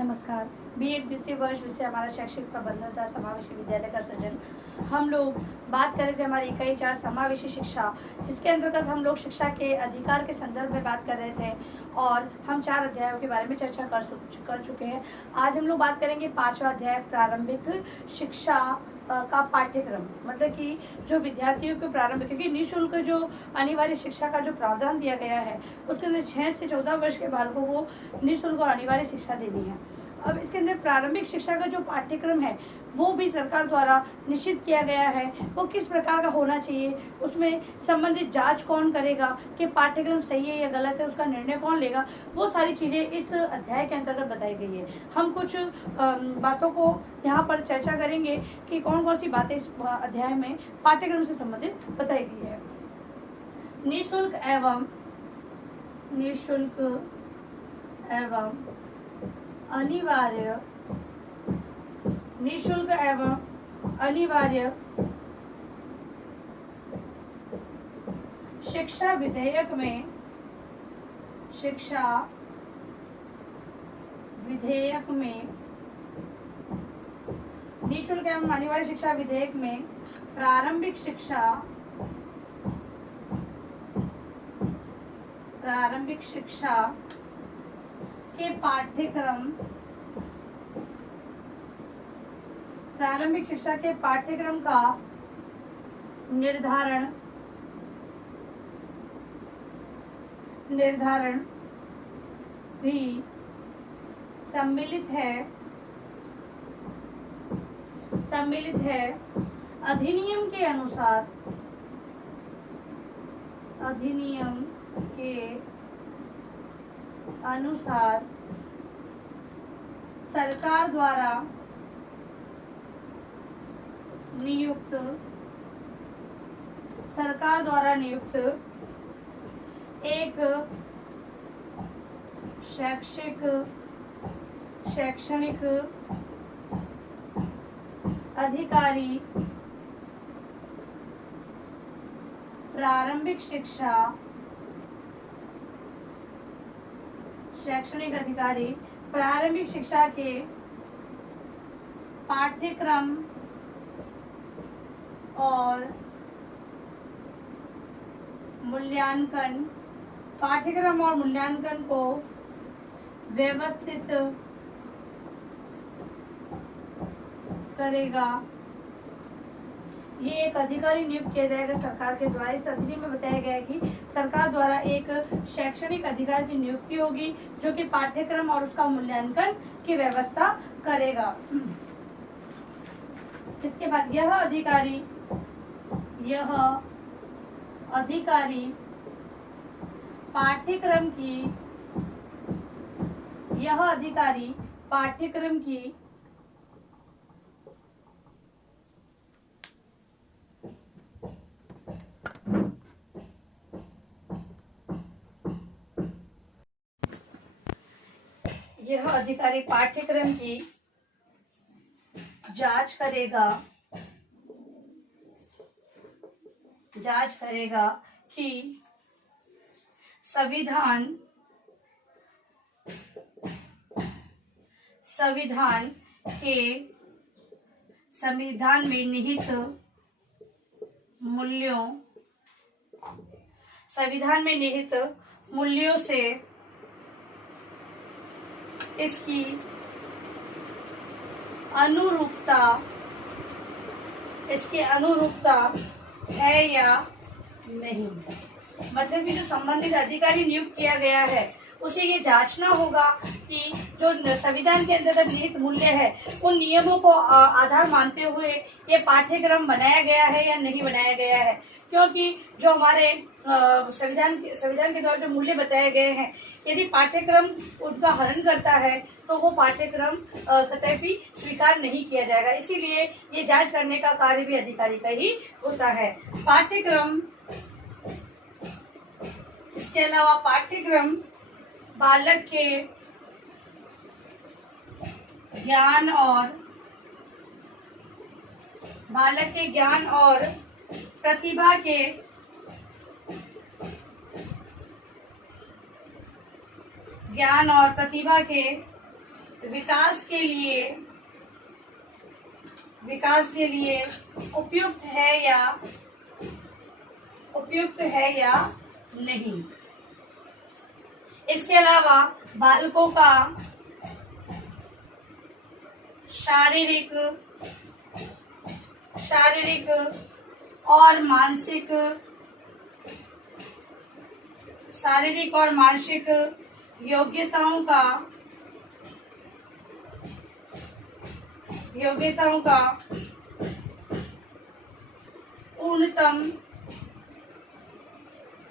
नमस्कार। बीएड द्वितीय वर्ष विषय हमारा शैक्षिक प्रबंधन तथा समावेशी विद्यालय का सृजन। हम लोग बात कर रहे थे हमारी इकाई 4 समावेशी शिक्षा, जिसके अंतर्गत हम लोग शिक्षा के अधिकार के संदर्भ में बात कर रहे थे और हम 4 अध्यायों के बारे में चर्चा कर चुके हैं। आज हम लोग बात करेंगे 5वां अध्याय प्रारंभिक शिक्षा का पाठ्यक्रम, मतलब कि जो विद्यार्थियों को प्रारंभिक, क्योंकि निःशुल्क जो अनिवार्य शिक्षा का जो प्रावधान दिया गया है उसके अंदर 6 से 14 वर्ष के बालकों को निःशुल्क और अनिवार्य शिक्षा देनी है। अब इसके अंदर प्रारंभिक शिक्षा का जो पाठ्यक्रम है वो भी सरकार द्वारा निश्चित किया गया है। वो किस प्रकार का होना चाहिए, उसमें संबंधित जांच कौन करेगा कि पाठ्यक्रम सही है या गलत है, उसका निर्णय कौन लेगा, वो सारी चीज़ें इस अध्याय के अंतर्गत बताई गई है। हम कुछ बातों को यहाँ पर चर्चा करेंगे कि कौन कौन सी बातें इस अध्याय में पाठ्यक्रम से संबंधित बताई गई है। निःशुल्क एवं अनिवार्य निःशुल्क एवं अनिवार्य शिक्षा विधेयक में निःशुल्क एवं अनिवार्य शिक्षा विधेयक में प्रारंभिक शिक्षा के पाठ्यक्रम का निर्धारण भी सम्मिलित है अधिनियम के अनुसार सरकार द्वारा नियुक्त एक शैक्षणिक अधिकारी प्रारंभिक शिक्षा के पाठ्यक्रम और मूल्यांकन को व्यवस्थित करेगा। ये एक अधिकारी नियुक्त किया जाएगा सरकार के द्वारा। इस अधिनियम में बताया गया है कि सरकार द्वारा एक शैक्षणिक अधिकारी की नियुक्ति होगी जो कि पाठ्यक्रम और उसका मूल्यांकन की व्यवस्था करेगा। इसके बाद यह अधिकारी पाठ्यक्रम की जांच करेगा कि संविधान में निहित मूल्यों से इसकी अनुरूपता है या नहीं। मतलब कि जो संबंधित अधिकारी नियुक्त किया गया है उसे ये जांचना होगा कि जो संविधान के अंतर्गत निहित मूल्य है उन नियमों को आधार मानते हुए ये पाठ्यक्रम बनाया गया है या नहीं बनाया गया है। क्योंकि जो हमारे संविधान के द्वारा जो मूल्य बताए गए हैं, यदि पाठ्यक्रम उनका हनन करता है तो वो पाठ्यक्रम कतई स्वीकार नहीं किया जाएगा। इसीलिए ये जांच करने का कार्य भी अधिकारी का ही होता है। इसके अलावा पाठ्यक्रम बालक के ज्ञान और प्रतिभा के विकास के लिए उपयुक्त है या नहीं। इसके अलावा बालकों का शारीरिक और मानसिक योग्यताओं का पूर्णतम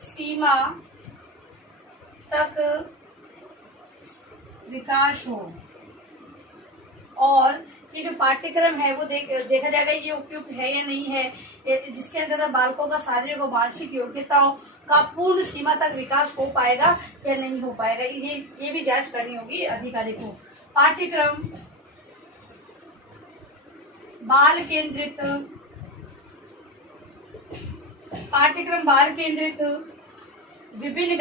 सीमा तक विकास हो। और ये जो पाठ्यक्रम है वो देखा जाएगा ये उपयुक्त है या नहीं है, जिसके अंतर्गत बालकों का शारीरिक और मानसिक योग्यताओं का पूर्ण सीमा तक विकास हो पाएगा या नहीं हो पाएगा, ये भी जांच करनी होगी अधिकारी को। पाठ्यक्रम बाल केंद्रित विभिन्न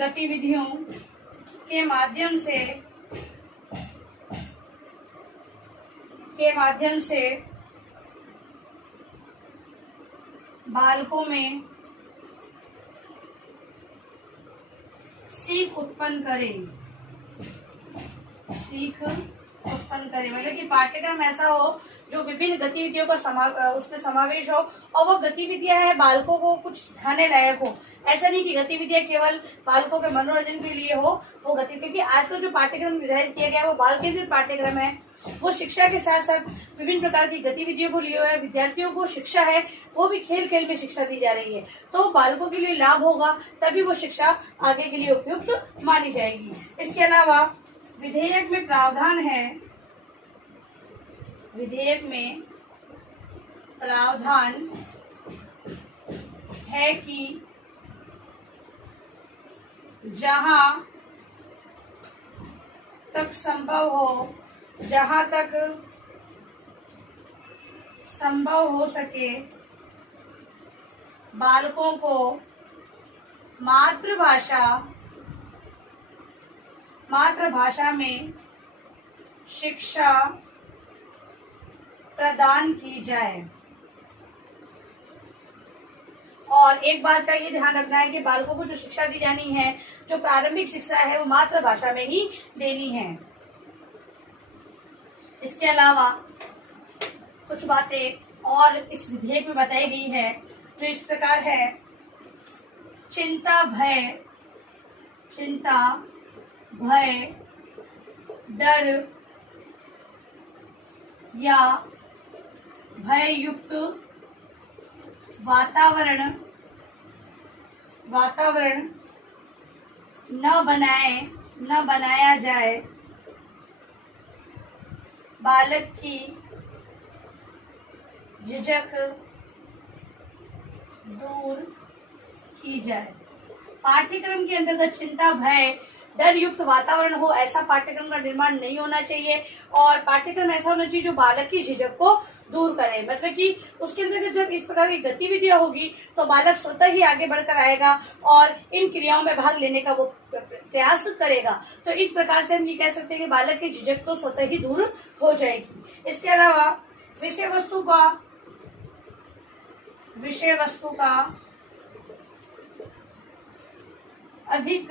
गतिविधियों के माध्यम से बालकों में सीख उत्पन्न करे। मतलब कि पाठ्यक्रम ऐसा हो जो विभिन्न गतिविधियों का उसमें समावेश हो और वो गतिविधियां है बालकों को कुछ सिखाने लायक हो। ऐसा नहीं कि गतिविधियां केवल बालकों के मनोरंजन के लिए हो वो गतिविधि, क्योंकि आजकल जो पाठ्यक्रम निर्धारित किया गया है वो बाल केंद्रित पाठ्यक्रम है। वो शिक्षा के साथ साथ विभिन्न प्रकार की गतिविधियों को लिए हुए है। विद्यार्थियों को शिक्षा है वो भी खेल खेल में शिक्षा दी जा रही है, तो बालकों के लिए लाभ होगा, तभी वो शिक्षा आगे के लिए उपयुक्त मानी जाएगी। इसके अलावा विधेयक में प्रावधान है कि जहां तक संभव हो सके बालकों को मातृभाषा में शिक्षा प्रदान की जाए। और एक बात का ये ध्यान रखना है कि बालकों को जो शिक्षा दी जानी है, जो प्रारंभिक शिक्षा है वो मातृभाषा में ही देनी है। इसके अलावा कुछ बातें और इस विधेयक में बताई गई है जो इस प्रकार है। चिंता भय डर या भययुक्त वातावरण न बनाया जाए। बालक की झिझक दूर की जाए। पाठ्यक्रम के अंतर्गत चिंता भय डर युक्त वातावरण हो, ऐसा पाठ्यक्रम का निर्माण नहीं होना चाहिए। और पाठ्यक्रम ऐसा होना चाहिए जो बालक की झिझक को दूर करे। मतलब कि उसके अंतर्गत जब इस प्रकार की गतिविधियां होगी तो बालक स्वतः ही आगे बढ़कर आएगा और इन क्रियाओं में भाग लेने का वो प्रयास करेगा। तो इस प्रकार से हम ये कह सकते हैं कि बालक की झिझक तो स्वतः ही दूर हो जाएगी। इसके अलावा विषय वस्तु का अधिक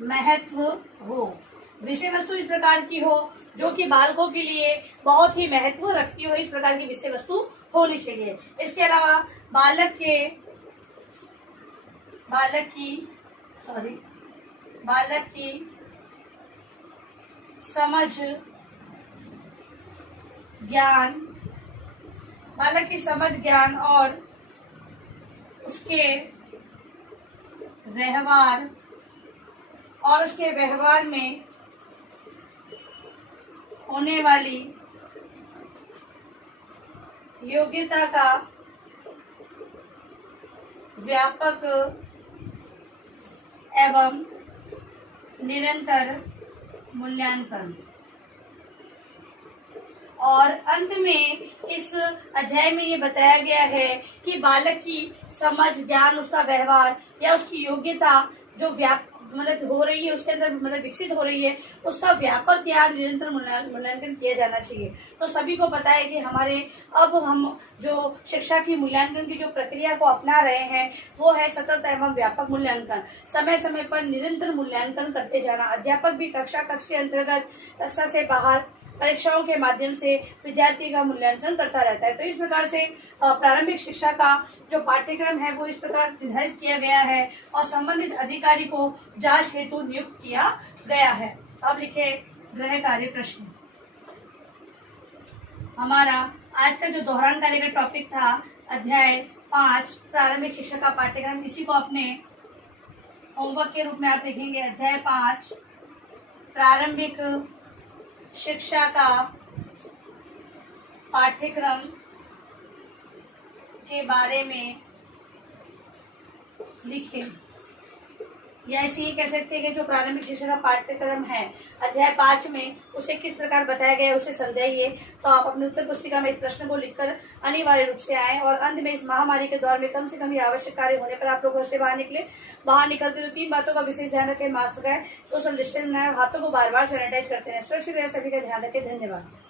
महत्व हो। विषय वस्तु इस प्रकार की हो जो कि बालकों के लिए बहुत ही महत्व रखती हो, इस प्रकार की विषय वस्तु होनी चाहिए। इसके अलावा बालक की समझ ज्ञान और उसके व्यवहार में होने वाली योग्यता का व्यापक एवं निरंतर मूल्यांकन। और अंत में इस अध्याय में ये बताया गया है कि बालक की समझ, ज्ञान, उसका व्यवहार या उसकी योग्यता जो मतलब हो रही है, उसके अंदर मतलब विकसित हो रही है, उसका व्यापक या निरंतर मूल्यांकन किया जाना चाहिए। तो सभी को पता है कि अब हम जो शिक्षा की मूल्यांकन की जो प्रक्रिया को अपना रहे हैं वो है सतत एवं व्यापक मूल्यांकन। समय समय पर निरंतर मूल्यांकन करते जाना। अध्यापक भी कक्षा के अंतर्गत, कक्षा से बाहर परीक्षाओं के माध्यम से विद्यार्थी का मूल्यांकन करता रहता है। तो इस प्रकार से प्रारंभिक शिक्षा का जो पाठ्यक्रम है वो इस प्रकार निर्धारित किया गया है और संबंधित अधिकारी को जांच हेतु नियुक्त किया गया है। अब लिखे गृह कार्य प्रश्न। हमारा आज का जो दोहरान कार्य का टॉपिक था अध्याय 5 प्रारंभिक शिक्षा का पाठ्यक्रम, इसी को अपने होमवर्क के रूप में आप लिखेंगे। अध्याय 5 प्रारंभिक शिक्षा का पाठ्यक्रम के बारे में लिखें। या ऐसे ही कह सकते हैं कि जो प्रारंभिक शिक्षा का पाठ्यक्रम है अध्याय 5 में उसे किस प्रकार बताया गया है उसे समझाइए। तो आप अपनी उत्तर पुस्तिका में इस प्रश्न को लिखकर अनिवार्य रूप से आए और अंत में इस महामारी के दौर में कम से कम ये आवश्यक कार्य होने पर आप लोग घर से बाहर निकले। बाहर निकलते तो 3 बातों का विशेष ध्यान रखें। मास्क लगाएं, सोशल डिस्टेंस बनाएं, हाथों को बार बार सैनिटाइज करते रहें। सुरक्षित रहे, सभी का ध्यान रखें। धन्यवाद।